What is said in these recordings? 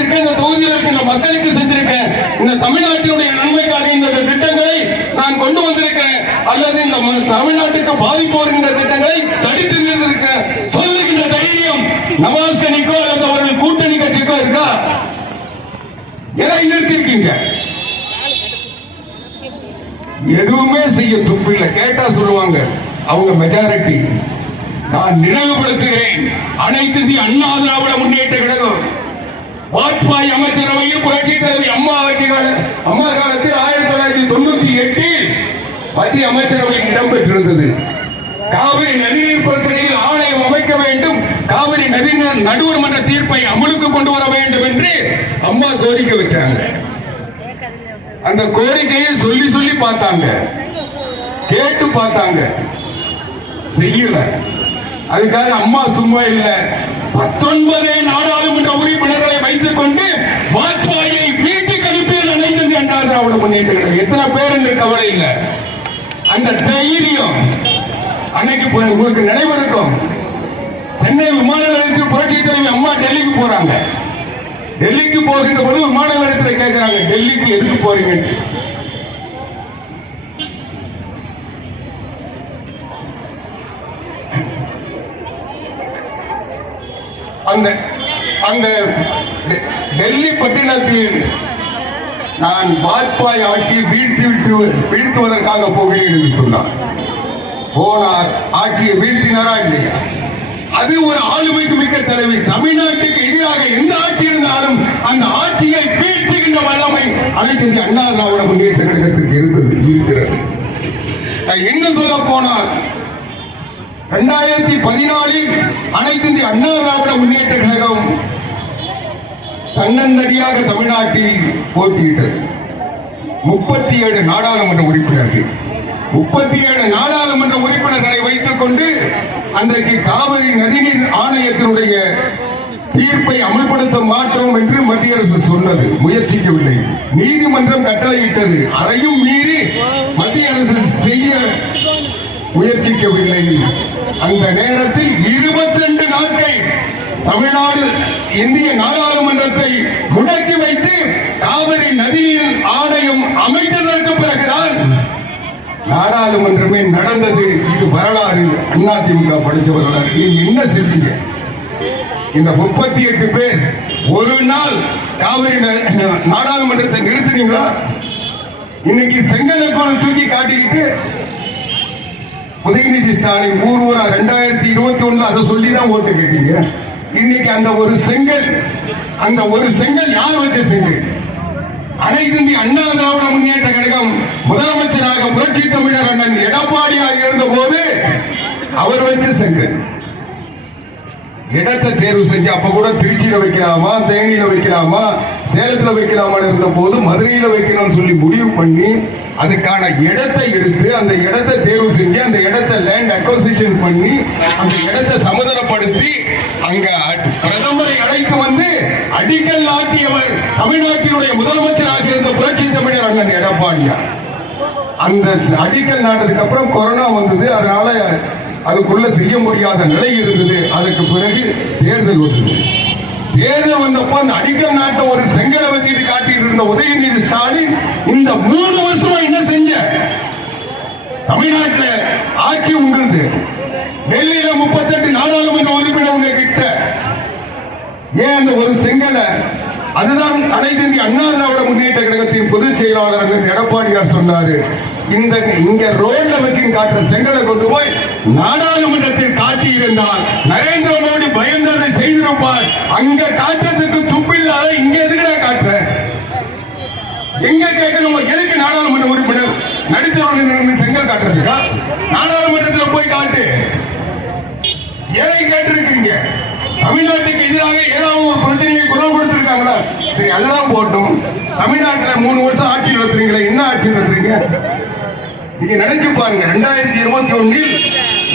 செஞ்சிருக்கேன், இந்த தொகுதியில் இருக்கின்ற மக்களுக்கு செஞ்சிருக்கேன், இந்த தமிழ்நாட்டினுடைய நன்மைக்காக இந்த திட்டங்களை நான் கொண்டு வந்திருக்கிறேன், அல்லது இந்த தமிழ்நாட்டுக்கு பாதிப்பு வருகின்ற திட்டங்களை தடுத்து நிறுத்திருக்கேன் சொல்லுகின்ற தைரியம் நவாஸ் கனிக்கோ அல்லது அவர்கள் கூட்டணி கட்சிக்கோ இருக்கா? எதை நிறுத்திருக்கீங்க? எதுவுமே செய்ய துப்பில்லை. கேட்டா சொல்லுவாங்க அவங்க மெஜாரிட்டி. நான் நினைவுபடுத்துகிறேன், அனைத்து இந்திய அண்ணா திராவிட முன்னேற்ற கழகம் வாஜ்பாய் அமைச்சரவையில் புரட்சி தலைவி அம்மா காலத்தில் 1998 மத்திய அமைச்சரவையில் இடம்பெற்றிருந்தது. காவிரி நதிநீர் பிரச்சனையில் ஆணையம் அமைக்க வேண்டும், காவிரி நதிநீர் நடுவர் மன்ற தீர்ப்பை அமலுக்கு கொண்டு வர வேண்டும் என்று அம்மா கோரிக்கை வச்சாங்க. அந்த கோரிக்கையை சொல்லி சொல்லி பார்த்தாங்க, கேட்டு பார்த்தாங்க, செய்யல. அதுக்காக அம்மா சும்மா இல்ல, 19 நாடாளுமன்ற உறுப்பினர்களை வைத்துக் கொண்டு வாஜ்பாயை வீட்டுக்கு அனுப்பியது அனைத்து இந்திய அண்ணா திராவிட முன்னேற்ற கழகம். எத்தனை பேர் கவலை இல்ல. அந்த தைரியம் அன்னைக்கு உங்களுக்கு நினைவு இருக்கும். சென்னை விமான நிலையத்தில் புரட்சி தலைவி அம்மா டெல்லிக்கு போறாங்க. டெல்லிக்கு போகின்ற பொழுது விமான நிலையத்தில் கேட்கிறாங்க, டெல்லிக்கு எதுக்கு போறீங்க? அந்த டெல்லி பட்டினத்தில் நான் வாஜ்பாய் ஆட்சியை வீழ்த்துவதற்காக போகிறேன் என்று சொன்னார். போனார், ஆட்சியை வீழ்த்தினாரா இல்லையா? அது ஒரு ஆளுமைக்கு மிக்க தலைவி. தமிழ்நாட்டுக்கு எதிராக எந்த ஆட்சி இருந்தாலும் அந்த ஆட்சியை வீழ்த்துகின்ற வல்லமை அனைத்து இந்திய அண்ணா திராவிட முன்னேற்ற கழகத்திற்கு இருக்கிறது. இன்னும் சொல்ல போனார், 2014 அனைத்து இந்திய அண்ணா திராவிட முன்னேற்ற கழகம் தன்னந்தனியாக தமிழ்நாட்டில் போட்டியிட்டது. 37 நாடாளுமன்ற உறுப்பினர்கள், 37 நாடாளுமன்ற உறுப்பினர்களை வைத்துக் கொண்டு அன்றைக்கு காவிரி நதிநீர் ஆணையத்தினுடைய தீர்ப்பை அமல்படுத்த மாட்டோம் என்று மத்திய அரசு சொன்னது. முயற்சிக்கவில்லை. நீதிமன்றம் கட்டளையிட்டது. அதையும் மீறி மத்திய அரசு செய்ய முயற்சிக்கவில்லை. அந்த நேரத்தில் 22 நாட்கள் தமிழ்நாடு இந்திய நாடாளுமன்றத்தை முடக்கி வைத்து காவிரி நதிநீர் ஆணையம் அமைத்ததற்கு பிறகுதான் நாடாளுமன்றமே நடந்தது. இது வரலாறு. அதிமுக படிச்ச வரலாறு. நீங்க என்ன செஞ்சீங்க? இந்த 38 பேர் ஒரு நாள் காவிரி நாடாளுமன்றத்தை நிறுத்தினீங்களா? இன்னைக்கு செங்கல்பட்டு தூக்கி காட்டிக்கிட்டு உதயநிதி ஸ்டாலின் ஊர்வரா 2021 அதை சொல்லிதான் ஓட்டு கேட்டீங்க. இன்னைக்கு அந்த ஒரு செங்கல் யார் வச்ச செங்கல்? அனைத்து இந்திய அண்ணா திராவிட முன்னேற்ற கழகம் முதலமைச்சராக புரட்சி தமிழர் அண்ணன் எடப்பாடியாக இருந்த போது அவர் வச்ச செங்கல். இடத்தை தேர்வு செஞ்சு அப்ப கூட திருச்சியில வைக்கலாமா, தேனியில வைக்கலாமா, சேலத்துல வைக்கலாமான்னு இருந்த போது மதுரையில வைக்கணும்னு சொல்லி முடிவு பண்ணி அதுக்கான இடத்தை எடுத்து அந்த இடத்தை தேர்வு செஞ்சு அந்த இடத்தை லேண்ட் அக்வசிஷன் பண்ணி அந்த இடத்தை சமதனப்படுத்தி அங்க பிரதமரை அழைத்து வந்து அடிக்கல் நாட்டியவர் தமிழ்நாட்டினுடைய முதலமைச்சராக இருந்த புரட்சி தமிழர் அண்ணன் எடப்பாடியார். அந்த அடிக்கல் நாட்டதுக்கு அப்புறம் கொரோனா வந்தது. அதனால அதுக்குள்ள செய்ய முடியாத நிலை இருந்தது. அதுக்கு பிறகு தேர்தல் வந்தது. தேர்தல் வந்தப்போ அந்த அடிக்கல் நாட்ட ஒரு செங்கலை வச்சுட்டு காட்டிட்டு இருந்த உதயநிதி ஸ்டாலின் இந்த 3 வருஷமா என்ன செஞ்ச? தமிழ்நாட்டில் ஆட்சி உண்டு. டெல்லியில 38 நாடாளுமன்ற உறுப்பினர் கிட்ட ஏன் அந்த ஒரு செங்கலை? அதுதான் அனைத்து இந்திய அண்ணா திராவிட முன்னேற்ற கழகத்தின் பொதுச் செயலாளர் எடப்பாடியார் சொன்னாரு. இங்க ரோட்ல வச்சு காட்டுற செங்கலை கொண்டு போய் நாடாளுமன்றத்தில் காட்டி இருந்தால் நரேந்திர மோடி பயந்ததை செய்திருப்பார். அங்க காட்டுறதுக்கு துப்பில்லாத இங்க எதுக்குடா காட்டுற? எங்க கேட்கணும்? எதுக்கு நாடாளுமன்ற உறுப்பினர் நடுத்தரவு செங்கல் காட்டுறதுக்கா? நாடாளுமன்றத்தில் போய் காட்டு. எதை கேட்டிருக்கீங்க? தமிழ்நாட்டுக்கு எதிராக ஏதாவது ஒரு பிரச்சனையை குரல் கொடுத்திருக்காங்களா? சரி, அதெல்லாம் போட்டோம். தமிழ்நாட்டில் 3 வருஷம் ஆட்சியில் வச்சுறீங்களா? என்ன ஆட்சியில் வச்சுறீங்க? நீங்க நினைச்சு பாருங்க. 2021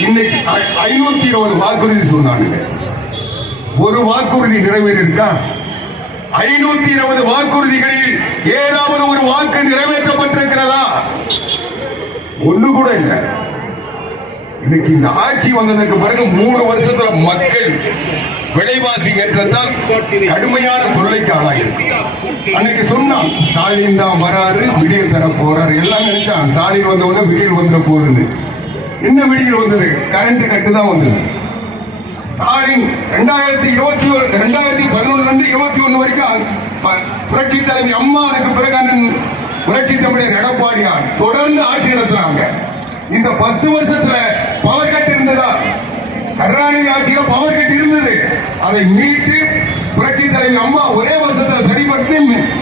இன்னைக்கு 520 வாக்குறுதி சொன்னாங்க. ஒரு வாக்குறுதி நிறைவேறிருக்கா? 520 வாக்குறுதிகளில் ஏதாவது ஒரு வாக்கு நிறைவேற்றப்பட்டிருக்கிறதா? ஒண்ணு கூட இல்லை. இன்னைக்கு இந்த ஆட்சி வந்ததற்கு பிறகு 3 வருஷத்துல மக்கள் விலைவாசி ஏற்றத்தால் கடுமையான தொல்லைக்கு ஆளாகிறது. அன்னைக்கு சொன்னான் ஸ்டாலின் தான் வராரு, விடியல் தர போறாரு. எல்லாம் நினைச்சான் ஸ்டாலின் வந்தவங்க விடியல் வந்துட போறது. என்ன விடியல் வந்தது? கரண்ட் கட்டு தான் வந்தது. ஸ்டாலின் 2011 21 வரைக்கும் புரட்சி தலைவி அம்மாவுக்கு பிறகு அண்ணன் புரட்சி தமிழர் எடப்பாடியார் தொடர்ந்து ஆட்சி நடத்துறாங்க. இந்த 10 வருஷத்துல பவர் கட் இருந்ததா? கருணாநிதி ஆட்சியில பவர் கட் இருந்தது. அதை மீட்டு புரட்சி தலைவி அம்மா ஒரே வருஷத்தில் சரிபடுத்தி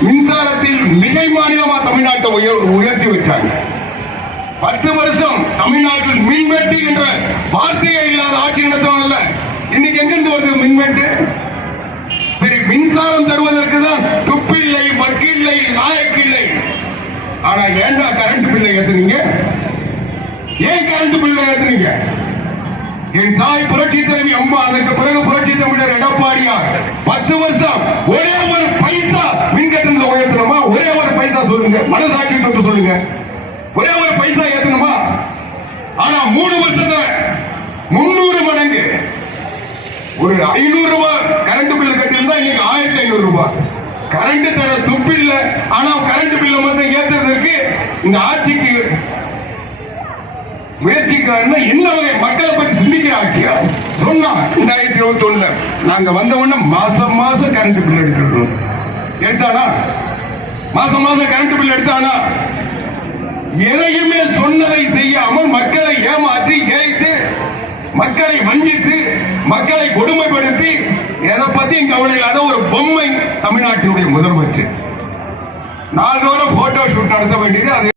மின்சாரத்தில் மிகை மாநிலமா தமிழ்நாட்டை உயர்த்தி வச்சாங்க. 10 வருஷம் தமிழ்நாட்டில் மின்வெட்டு என்ற வார்த்தையே இல்லாத ஆட்சி நடத்தவங்க. இன்னைக்கு எங்கிருந்து வருது மின்வெட்டு? சரி, மின்சாரம் தருவதற்கு தான் துப்பில்லை, வக்கீல்லை, லாயக்கில்லை. ஆனா ஏண்டா கரண்ட் பில்லை ஏத்துனீங்க? ஏன் கரண்ட் பில்லை ஏத்துனீங்க? என் தாய் புரட்சி தலைவி அம்மா, அதற்கு பிறகு புரட்சி தமிழர் எடப்பாடியார் 10 வருஷம் ஒரே ஒரு பைசா மின் கட்டணத்தை உயர்த்தணுமா? ஒரே ஒரு பைசா சொல்லுங்க, மனசாட்சி தொட்டு சொல்லுங்க. ஒரே ஒரு பைசா ஏத்தணுமா? ஆனா 3 வருஷத்துல 300 மடங்கு. ஒரு 500 ரூபாய் கரண்ட் பில் கட்டியிருந்தா இன்னைக்கு 1500 ரூபாய். கரண்ட் தர துப்பு இல்ல. ஆனா கரண்ட் பில்ல மட்டும் ஏத்துறதுக்கு இந்த ஆட்சிக்கு முயற்சிக்கிறாங்க. என்ன வகை மக்களை பத்தி சிந்திக்கிற ஆட்சியா? சொன்னா 2021 நாங்க வந்தவொன்ன மாசம் மாசம் கரண்ட் பில் எடுத்துட்டோம். எடுத்தானா? மாசம் மாசம் கரண்ட் பில் எடுத்தானா? எதையுமே சொன்னதை செய்யாமல் மக்களை ஏமாற்றி ஏய்த்து மக்களை வஞ்சித்து மக்களை கொடுமைப்படுத்தி எதை பத்தியும் கவலை இல்லாத ஒரு பொம்மை தமிழ்நாட்டினுடைய முதலமைச்சர். நாள்தோறும் போட்டோ ஷூட் நடத்த வேண்டியது.